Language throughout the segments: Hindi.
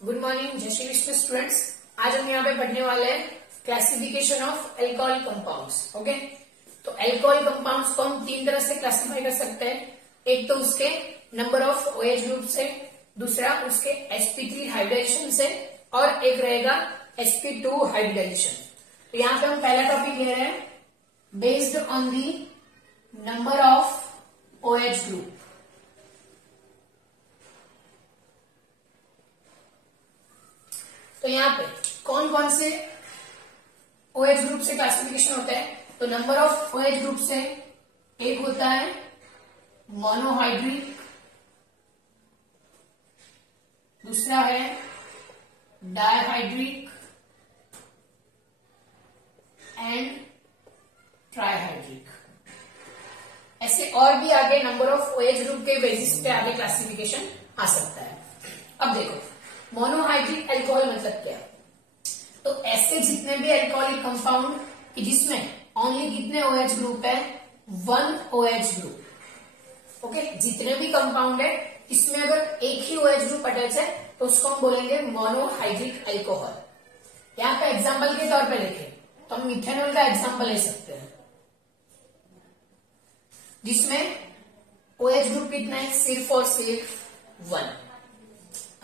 गुड मॉर्निंग, जय श्री कृष्ण स्टूडेंट्स। आज हम यहाँ पे पढ़ने वाले हैं classification of alcohol compounds. Okay, तो एल्कोहल कंपाउंड्स को हम तीन तरह से क्लासिफाई कर सकते हैं। एक तो उसके नंबर ऑफ OH ग्रुप से, दूसरा उसके sp3 हाइब्रिडाइजेशन से, और एक रहेगा sp2 हाइब्रिडाइजेशन। तो यहाँ पे हम पहला टॉपिक ले रहे हैं based on the number of OH group. तो यहाँ पे कौन कौन से OH ग्रुप से क्लासिफिकेशन होता है? तो नंबर ऑफ OH ग्रुप से एक होता है मोनोहाइड्रिक, दूसरा है डायहाइड्रिक एंड ट्राइहाइड्रिक। ऐसे और भी आगे नंबर ऑफ OH ग्रुप के बेसिस पे आगे क्लासिफिकेशन आ सकता है। अब देखो मोनोहाइड्रिक अल्कोहल मतलब क्या? तो ऐसे जितने भी अल्कोहलिक कंपाउंड कि जिसमें ओनली कितने OH ग्रुप है? 1 OH ग्रुप। ओके, जितने भी कंपाउंड है इसमें अगर एक ही OH ग्रुप अटैच है तो उसको हम बोलेंगे मोनोहाइड्रिक अल्कोहल। यहाँ पे एग्जाम्पल के तौर पे देखें तो हम मिथेनॉल का एग्जाम्पल ले सकते हैं, जिसमें OH ग्रुप कितना है? सिर्फ और सिर्फ 1।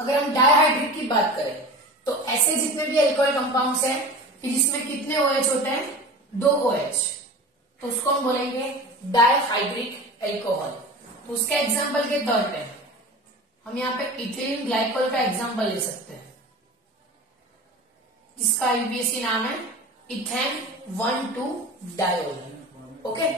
अगर हम डायहाइड्रिक की बात करें तो ऐसे जितने भी अल्कोहल कंपाउंड्स हैं कि जिसमें कितने OH होते हैं? 2 OH, तो उसको हम बोलेंगे डायहाइड्रिक अल्कोहल। तो उसके एग्जाम्पल के तौर पे हम यहाँ पे इथिलीन ग्लाइकोल का एग्जाम्पल ले सकते हैं, जिसका यूपीएससी नाम है ethane one two diol. Okay,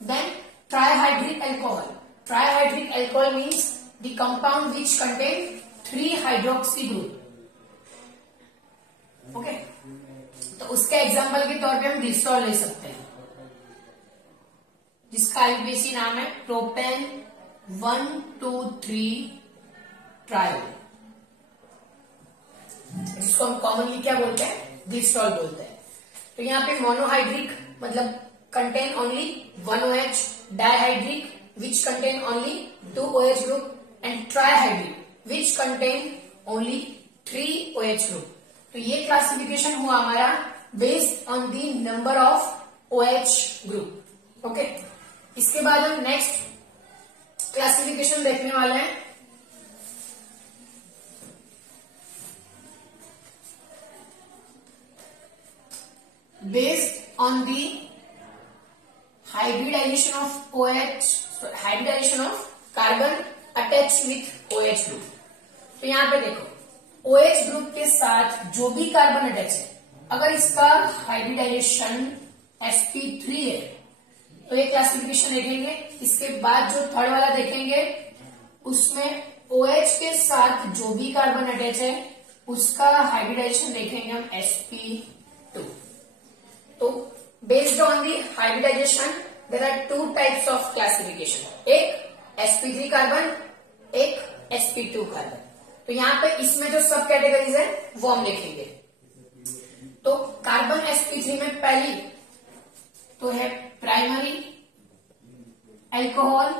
then trihydric alcohol. Trihydric alcohol means the compound which contain 3 hydroxy group. Okay, तो उसके एग्जाम्पल के तौर पे हम ग्लिसरॉल ले सकते हैं, जिसका यूपीएससी नाम है प्रोपेन 1,2,3-ट्रायोल, जिसको हम कॉमनली क्या बोलते हैं? ग्लिसरॉल बोलते हैं। तो यहाँ पे मोनोहाइड्रिक मतलब contain only 1 OH, dihydric which contain only 2 OH group, and trihydric which contain only 3 OH group। तो ये क्लासिफिकेशन हुआ हमारा based on the number of OH group. Okay, इसके बाद हम नेक्स्ट क्लासिफिकेशन देखने वाले हैं based on the hybridization of OH, hybridization of carbon attach with OH group. तो यहाँ पे देखो OH ग्रुप के साथ जो भी कार्बन अटैच है, अगर इसका हाइब्रिडाइजेशन sp3 है तो ये क्लासिफिकेशन देखेंगे। इसके बाद जो थर्ड वाला देखेंगे उसमें OH के साथ जो भी कार्बन अटैच है उसका हाइब्रिडाइजेशन देखेंगे हम sp2। तो based on the hybridization there are 2 types of classification, एक sp3 कार्बन, एक sp2 कार्बन। तो यहाँ पे इसमें जो सब कैटेगरीज है वो हम लिखेंगे। तो कार्बन sp3 में पहली तो है primary alcohol,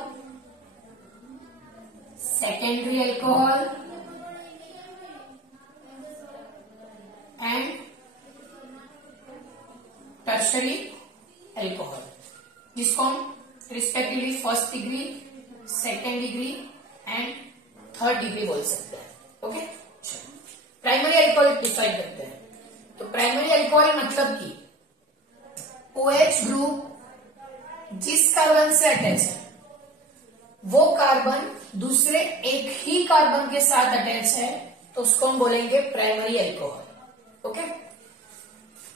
secondary alcohol and tertiary alcohol, जिसको हम respectively first degree, second degree and third degree बोल सकते हैं। ओके, प्राइमरी अल्कोहल डिफाइन करते हैं। तो प्राइमरी अल्कोहल मतलब कि OH ग्रुप जिस कार्बन से अटैच है वो कार्बन दूसरे एक ही कार्बन के साथ अटैच है, तो उसको हम बोलेंगे primary alcohol. Okay,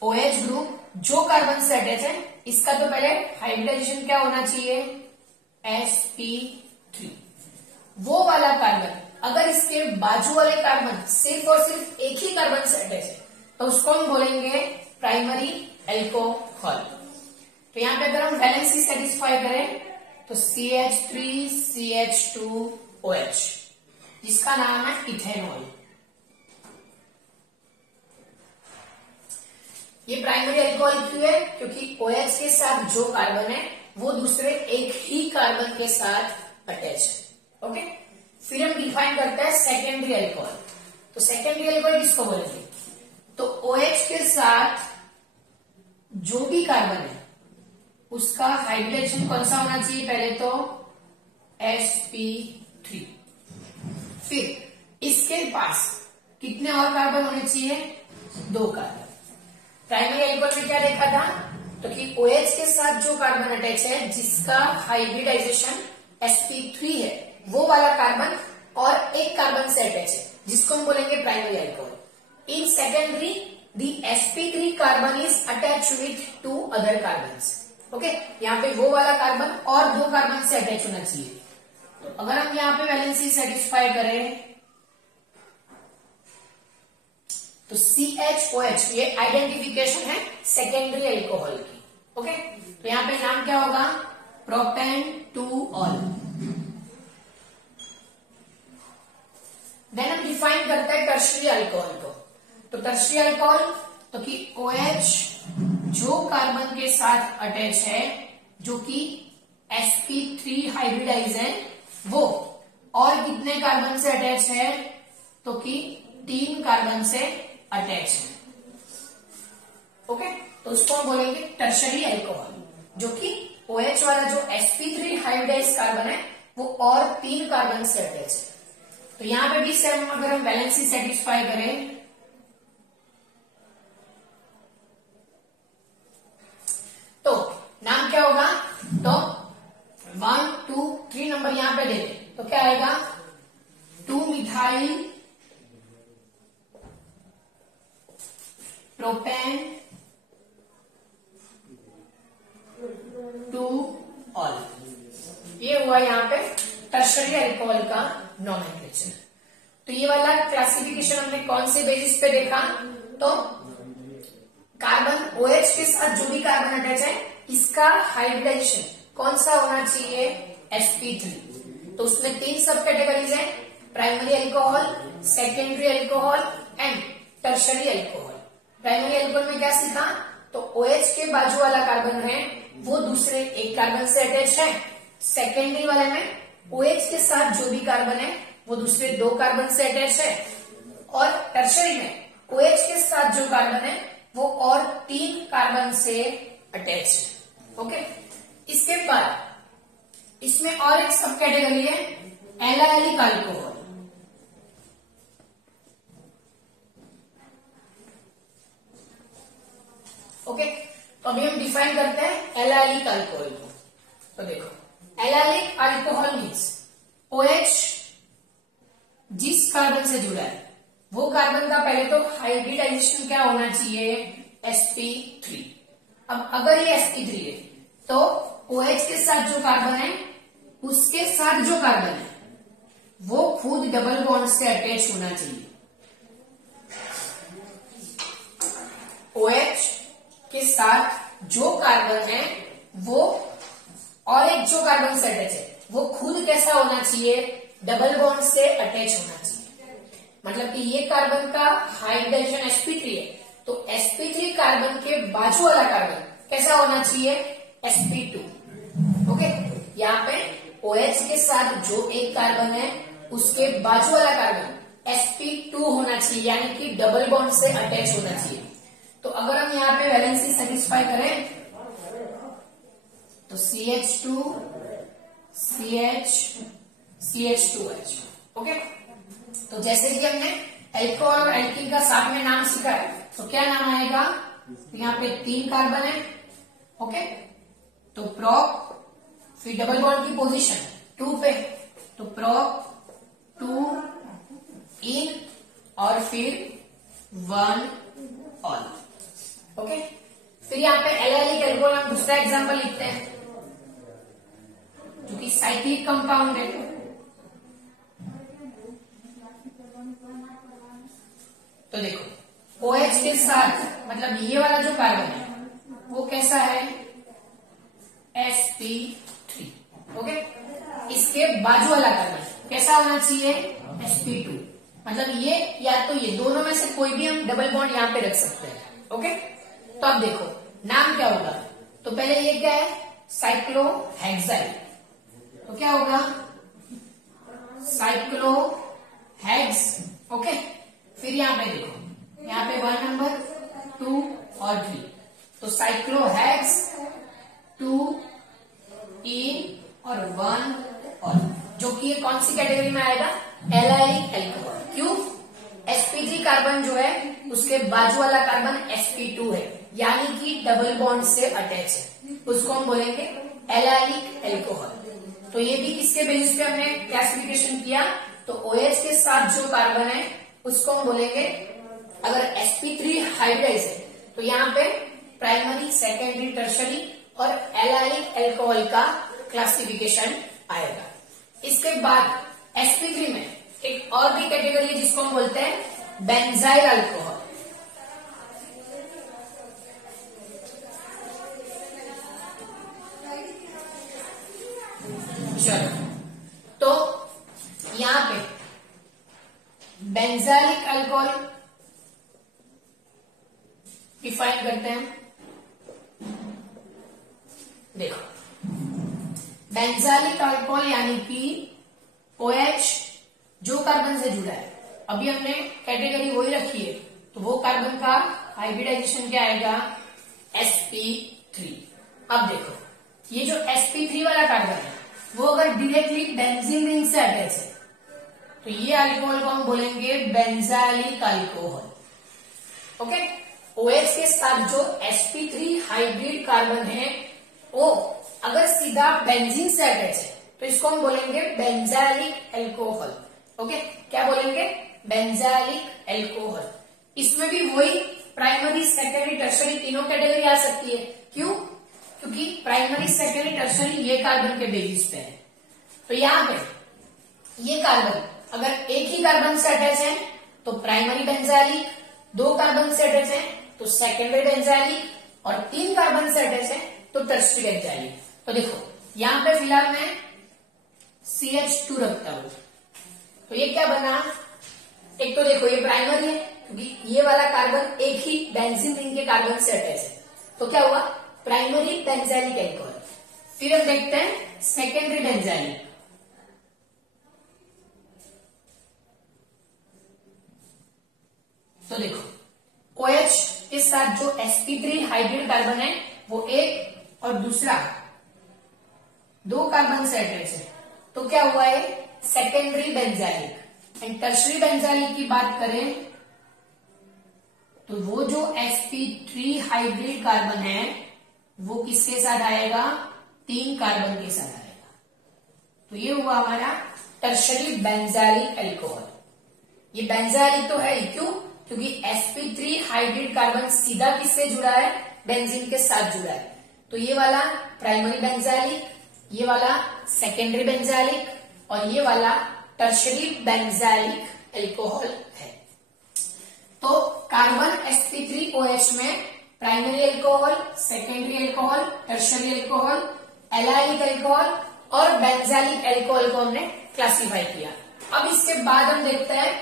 OH group जो कार्बन से अटैच है इसका तो पहले हाइब्रिडाइजेशन क्या होना चाहिए? sp3। वो वाला कार्बन अगर इसके बाजू वाले कार्बन सिर्फ और सिर्फ एक ही कार्बन से अटैच है तो उसको हम बोलेंगे प्राइमरी अल्कोहल। तो यहाँ पे अगर हम वैलेंसी सेटिस्फाई करें तो CH3 CH2OH, जिसका नाम है इथेनॉल। ये प्राइमरी अल्कोहल क्यों है? क्योंकि OH के साथ जो कार्बन है वो दूसरे एक ही कार्बन के साथ अटैच है। ओके, फिर हम डिफाइन करते हैं सेकेंडरी अल्कोहल। तो सेकेंडरी अल्कोहल किसको बोलेंगे? तो OH के साथ जो भी कार्बन है उसका हाइब्रिडाइजेशन कौन सा होना चाहिए? पहले तो sp3, फिर इसके पास कितने और कार्बन होने चाहिए? 2 कार्बन। प्राइमरी अल्कोहल में क्या देखा था? तो कि OH के साथ जो कार्बन अटैच है जिसका हाइब्रिडाइजेशन sp3 है, वो वाला कार्बन और एक कार्बन से अटैच है जिसको हम बोलेंगे primary alcohol. In secondary the sp3 carbon is attach with 2 other carbons. Okay, यहाँ पे वो वाला कार्बन और 2 कार्बन से अटैच होना चाहिए। तो अगर हम यहाँ पे वैलेंसी सेटिस्फाई करें तो CHOH ये आइडेंटिफिकेशन है सेकेंडरी अल्कोहल की। ओके, तो यहाँ पे नाम क्या होगा? Propane two all. देन हम डिफाइन करते हैं टर्शियरी अल्कोहल को। तो टर्शियरी अल्कोहल तो कि OH जो कार्बन के साथ अटैच है जो कि sp3 हाइब्रिडाइज है वो, और कितने कार्बन से अटैच है? तो कि 3 कार्बन से अटैच है। ओके, तो उसको हम बोलेंगे टर्शियरी अल्कोहल, जो कि OH वाला जो sp3 हाइब्रिडाइज कार्बन है वो और 3 कार्बन से अटैच है। तो यहां पे भी सेम अगर हम वैलेंसी सेटिस्फाई करें तो नाम क्या होगा? तो 1 2 3 नंबर यहां पे ले लें तो क्या आएगा? 2 मिथाइल प्रोपेन टू ऑल। ये हुआ यहाँ पे टर्शियरी अल्कोहल का नोमेनक्लेचर। तो ये वाला क्लासिफिकेशन हमने कौन से बेसिस पे देखा? तो कार्बन OH के साथ जो भी कार्बन अटैच है इसका हाइब्रिडाइजेशन कौन सा होना चाहिए? sp3। तो उसमें 3 सब कैटेगरीज है, primary alcohol, secondary alcohol and tertiary alcohol. Primary alcohol में क्या सीखा? तो OH के बाजू वाला कार्बन है वो दूसरे एक कार्बन से अटैच है। सेकेंडरी वाले में OH के साथ जो भी कार्बन है वो दूसरे 2 कार्बन से अटैच है, और टर्शियरी में OH के साथ जो कार्बन है वो और 3 कार्बन से अटैच है। ओके, इसके बाद इसमें और एक सब कैटेगरी है एलाइलिक अल्कोहल। ओके, तो अभी हम डिफाइन करते हैं एलाइलिक अल्कोहल को। तो देखो, एलाइलिक अल्कोहल मीन्स OH जिस कार्बन से जुड़ा है वो कार्बन का पहले तो हाइब्रिडाइजेशन क्या होना चाहिए? sp3। अब अगर ये sp3 है तो OH के साथ जो कार्बन है उसके साथ जो कार्बन है वो खुद डबल बॉन्ड से अटैच होना चाहिए। OH के साथ जो कार्बन है वो और एक जो कार्बन से अटैच है वो खुद कैसा होना चाहिए? डबल बॉन्ड से अटैच होना चाहिए। मतलब कि ये कार्बन का हाइब्रिडाइजेशन sp3 है तो sp3 कार्बन के बाजू वाला कार्बन कैसा होना चाहिए? sp2। ओके, यहाँ पे OH के साथ जो एक कार्बन है उसके बाजू वाला कार्बन sp2 होना चाहिए, यानी कि डबल बॉन्ड से अटैच होना चाहिए। तो अगर हम यहाँ पे वैलेंसी सेटिस्फाई करें तो CH2 CH CH2H। ओके, तो जैसे कि हमने एल्कोहल और एल्कीन का साथ में नाम सीखा है तो क्या नाम आएगा? तो यहाँ पे 3 कार्बन है। ओके, तो प्रोप, फिर डबल बॉन्ड की पोजीशन 2 पे, तो प्रोप 2 इन और फिर 1 ऑल। ओके, फिर यहाँ पे एलाइलिक अल्कोहल हम दूसरा एग्जांपल लिखते हैं जो कि साइक्लिक कंपाउंड है। तो देखो, OH के साथ मतलब ये वाला जो कार्बन है वो कैसा है? sp3। ओके, इसके बाजू वाला कार्बन कैसा होना चाहिए? sp2। मतलब ये या तो ये दोनों में से कोई भी हम डबल बॉन्ड यहाँ पे रख सकते हैं। ओके, तो अब देखो नाम क्या होगा? तो पहले ये क्या है? साइक्लोहेक्साइल। तो क्या होगा? साइक्लोहेक्स। ओके, फिर यहाँ पे देखो, यहाँ पे 1 नंबर, 2 और 3, तो साइक्लोहेक्स 2 इन और 1 और, जो कि ये कौन सी कैटेगरी में आएगा, एलाइलिक एल्कोहल। क्यों, sp3 कार्बन जो है उसके बाजू वाला कार्बन sp2 है, यानी कि डबल बॉन्ड से अटैच है, उसको हम बोलेंगे एलाइलिक एल्कोहल। तो ये भी किसके बेसिस पे हमने क्लासिफिकेशन किया, तो OH के साथ जो कार्बन है उसको हम बोलेंगे, अगर sp3 हाइब्रिडाइज है तो यहाँ पे प्राइमरी, सेकेंडरी, टर्शरी और एलाइलिक एल्कोहल का क्लासिफिकेशन आएगा। इसके बाद sp3 में एक और भी कैटेगरी है जिसको हम बोलते हैं बेंजाइल अल्कोहल। चलो, तो यहां पे बेंजाइलिक अल्कोहल डिफाइन करते हैं। देखो, बेंजाइलिक अल्कोहल यानी कि OH जो कार्बन से जुड़ा है, अभी हमने कैटेगरी वही रखी है, तो वो कार्बन का हाइब्रिडाइजेशन क्या आएगा, sp3। अब देखो, ये जो sp3 वाला कार्बन है वो अगर डायरेक्टली बेंजीन रिंग से अटैच है तो ये अल्कोहल को हम बोलेंगे बेंजाइलिक अल्कोहल। ओके, OH के साथ जो sp3 हाइब्रिड कार्बन है वो अगर सीधा बेंजीन से अटैच है तो इसको हम बोलेंगे बेंजाइलिक एल्कोहल। ओके, क्या बोलेंगे, बेंजाइलिक एल्कोहल। इसमें भी वही प्राइमरी, सेकेंडरी, टर्शरी तीनों कैटेगरी आ सकती है। क्यों, क्योंकि प्राइमरी, सेकेंडरी, टर्शरी ये कार्बन के बेसिस पे है। तो यहाँ पे ये कार्बन अगर एक ही कार्बन से अटैच है तो प्राइमरी बेंजाइलिक, 2 कार्बन से अटैच है तो सेकेंडरी बेंजाइलिक, और 3 कार्बन से अटैच है तो टर्शरी बेंजाइलिक। तो देखो, यहाँ पे फिलहाल मैं CH2 रखता हूं, तो ये क्या बना, एक तो देखो ये प्राइमरी है क्योंकि ये वाला कार्बन एक ही बेंजीन रिंग के कार्बन से अटैच है, तो क्या हुआ, प्राइमरी बेंजाइलिक एल्कोहल। फिर हम देखते हैं सेकेंडरी बेंजाइलिक, तो देखो OH के साथ जो sp3 हाइब्रिड कार्बन है वो एक और दूसरा 2 कार्बन से अटैच है, तो क्या हुआ है, secondary benzylic. And tertiary benzylic की बात करें तो वो जो sp3 हाइब्रिड कार्बन है वो किसके साथ आएगा, 3 कार्बन के साथ आएगा, तो ये हुआ हमारा टर्शरी बेंजाइलिक एल्कोहल। ये बेंजाइलिक तो है, क्यों, क्योंकि sp3 हाइब्रिड कार्बन सीधा किससे जुड़ा है, बेंजीन के साथ जुड़ा है, तो ये वाला प्राइमरी बेंजाइलिक, ये वाला सेकेंडरी बेंजाइलिक और ये वाला टर्शरी बेंजाइलिक एल्कोहल है। तो कार्बन sp3OH में primary alcohol, secondary alcohol, tertiary alcohol, allylic alcohol और बेंजाइलिक अल्कोहल को हमने क्लासिफाई किया। अब इसके बाद हम देखते हैं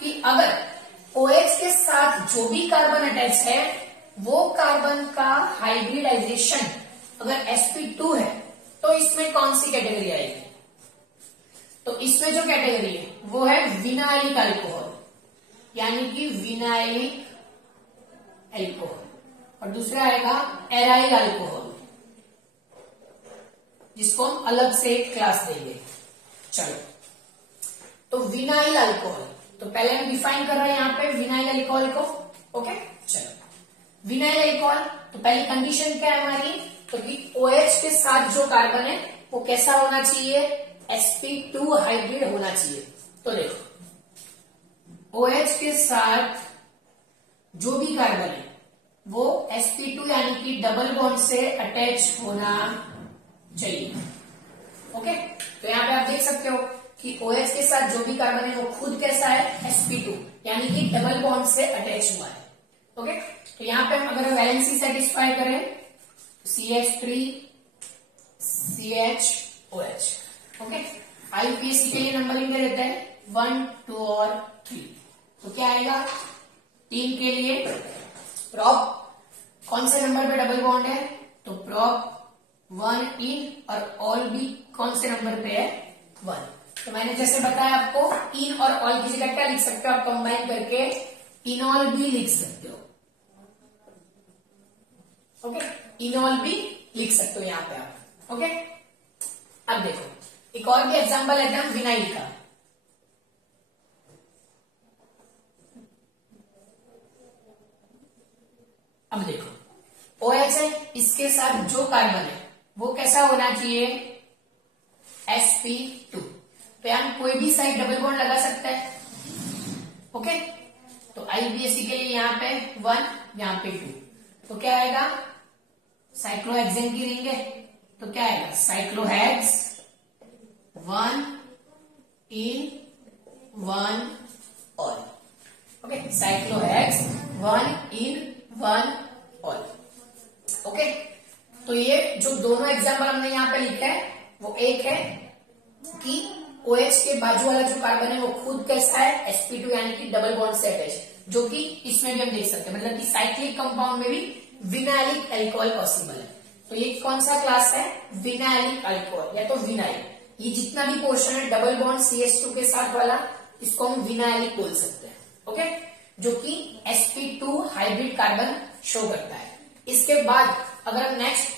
कि अगर OH के साथ जो भी कार्बन अटैच है वो कार्बन का हाइब्रिडाइजेशन अगर sp2 है तो इसमें कौन सी कैटेगरी आएगी, तो इसमें जो कैटेगरी है वो है विनाइलिक अल्कोहल, यानी कि विनाइलिक अल्कोहल, और दूसरा आएगा एराइल अल्कोहल, जिसको हम अलग से एक क्लास देंगे। चलो, तो विनाइल अल्कोहल, तो पहले हम डिफाइन कर रहे हैं यहाँ पे विनाइल अल्कोहल को। ओके, चलो, विनाइल अल्कोहल, तो पहली कंडीशन क्या है हमारी, तो कि OH के साथ जो कार्बन है वो कैसा होना चाहिए, sp2 हाइब्रिड होना चाहिए। तो देखो, OH के साथ जो भी कार्बन है वो sp2 यानी कि डबल बॉन्ड से अटैच होना चाहिए। ओके, तो यहाँ पे आप देख सकते हो कि OH के साथ जो भी कार्बन है वो खुद कैसा है, sp2 यानी कि डबल बॉन्ड से अटैच हुआ है। ओके, तो यहाँ पे हम अगर वैलेंसी सेटिस्फाई करें CH3 CHOH। ओके, IUPAC के लिए नंबरिंग में रहता है 1, 2 और 3, तो क्या आएगा, 3 के लिए प्रॉप कौन से नंबर पे डबल बॉन्ड है, तो प्रॉप 1 इन और ऑल भी कौन से नंबर पे है, 1। तो मैंने जैसे बताया आपको, इन और ऑल की जगह क्या लिख सकते हो आप, कंबाइन करके इनॉल भी लिख सकते हो। ओके, इनॉल भी लिख सकते हो यहां पे आप। ओके, अब देखो एक और भी एग्जांपल लेते हैं विनाइल का। अब देखो OH है, इसके साथ जो कार्बन है वो कैसा होना चाहिए, sp2। तो यहां कोई भी साइड डबल बॉन्ड लगा सकता है। ओके, तो IUPAC के लिए यहां पे 1, यहां पे 2, तो क्या आएगा, साइक्लोहेक्सेन की रिंग है, तो क्या आएगा, साइक्लोहेक्स 1 in 1 all. Okay, साइक्लोहेक्स 1 in 1 all. Okay, तो ये जो दोनों एग्जाम्पल हमने यहां पे लिखा है वो एक है कि OH के बाजू वाला जो कार्बन है वो खुद कैसा है, sp2 यानी कि डबल बॉन्ड से अटैच, जो कि इसमें भी हम देख सकते हैं, मतलब कि साइक्लिक कंपाउंड में भी विनाइलिक अल्कोहल पॉसिबल है। तो ये कौन सा क्लास है, विनाइलिक अल्कोहल या तो विनाइल। ये जितना भी पोर्शन है डबल बॉन्ड CH2 के साथ वाला, इसको हम विनाइलिक बोल सकते हैं। ओके, जो कि sp2 हाइब्रिड कार्बन शो करता है। इसके बाद अगर हम नेक्स्ट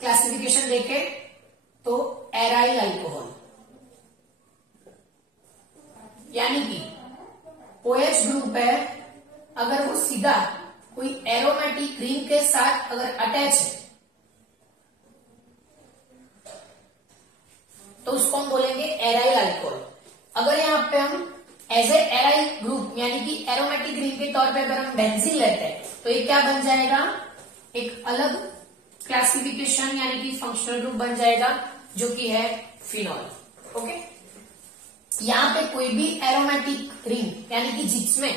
क्लासिफिकेशन देखें तो एराइल अल्कोहल, यानी कि OH ग्रुप है, अगर वो सीधा कोई एरोमेटिक रिंग के साथ अगर अटैच है तो उसको हम बोलेंगे एराइल अल्कोहल। अगर यहाँ पे हम एज ए एराइल ग्रुप यानी कि एरोमेटिक रिंग के तौर पे अगर हम बेंजीन लेते हैं तो ये क्या बन जाएगा, एक अलग क्लासिफिकेशन यानी कि फंक्शनल ग्रुप बन जाएगा, जो कि है फिनॉल। ओके, यहाँ पे कोई भी एरोमेटिक रिंग यानी कि जिसमें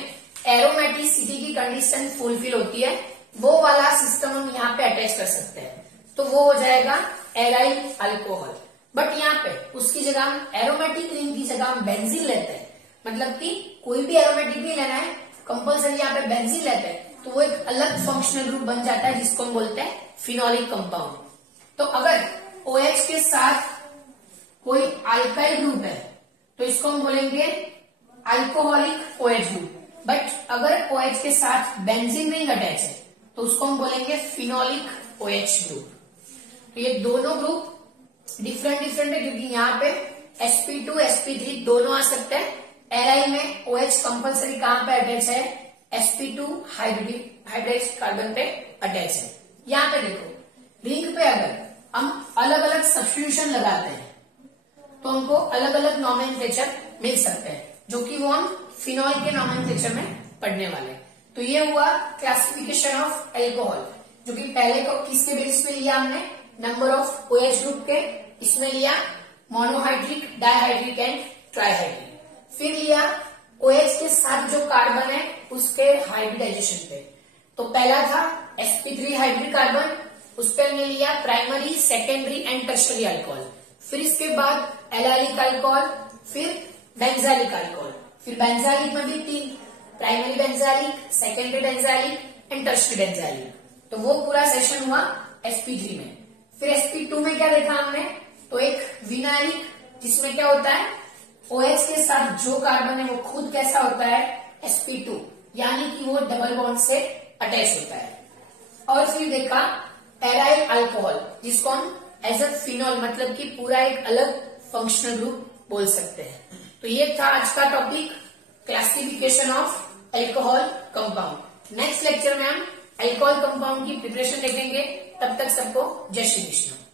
एरोमेटिसिटी की कंडीशन फुलफिल होती है वो वाला सिस्टम हम यहाँ पे अटैच कर सकते हैं, तो वो हो जाएगा एराइल अल्कोहल। बट यहाँ पे उसकी जगह हम एरोमेटिक रिंग की जगह हम बेंजीन लेते हैं, मतलब कि कोई भी एरोमेटिक नहीं लेना है, कंपल्सरी यहाँ पे बेंजीन लेते हैं, तो वो एक अलग फंक्शनल ग्रुप बन जाता है जिसको हम बोलते हैं फिनोलिक कंपाउंड। तो अगर OH के साथ कोई अल्काइल ग्रुप है तो इसको हम बोलेंगे अल्कोहलिक OH ग्रुप। बट अगर OH के साथ बेंजीन रिंग अटैच है तो उसको हम बोलेंगे फिनोलिक OH ग्रुप। तो ये दोनों ग्रुप डिफरेंट डिफरेंट है, क्योंकि यहाँ पे sp2 sp3 दोनों आ सकते हैं। एराइल में OH कंपल्सरी कहां पे अटैच है, sp2 हाइब्रिड कार्बन पे अटैच है। यहाँ पे देखो रिंग पे अगर हम अलग अलग सब्स्टिट्यूशन लगाते हैं तो हमको अलग अलग नॉमेनक्लेचर मिल सकते हैं, जो कि वो हम फिनॉल के नॉमेनक्लेचर में पढ़ने वाले हैं। तो ये हुआ क्लासिफिकेशन ऑफ एल्कोहल, जो कि पहले को किसके बेसिस पे लिया हमने, नंबर ऑफ OH ग्रुप के, इसमें लिया मोनोहाइड्रिक, डाइहाइड्रिक एंड ट्राइहाइड्रिक। फिर लिया OH के साथ जो कार्बन है उसके हाइब्रिडाइजेशन पे, तो पहला था sp3 हाइब्रिड कार्बन, उस पर हमने लिया primary, secondary and tertiary alcohol. फिर इसके बाद एलाइलिक अल्कोहल, फिर बेंजाइलिक अल्कोहल, फिर बेंजाइलिक में भी 3, primary benzylic, secondary benzylic and tertiary benzylic. तो वो पूरा सेशन हुआ sp3 में। फिर sp2 में क्या देखा हमने, तो एक विनाइलिक, जिसमें क्या होता है OH के साथ जो कार्बन है वो खुद कैसा होता है, sp2, यानी कि वो डबल बॉन्ड से अटैच होता है। और फिर देखा एराइल अल्कोहल, जिसको हम एज अ फिनॉल, मतलब कि पूरा एक अलग फंक्शनल ग्रुप बोल सकते हैं। तो ये था आज का topic, classification of alcohol compound. Next lecture में हम अल्कोहल कंपाउंड की प्रिपरेशन देखेंगे। तब तक सबको जय श्री कृष्ण।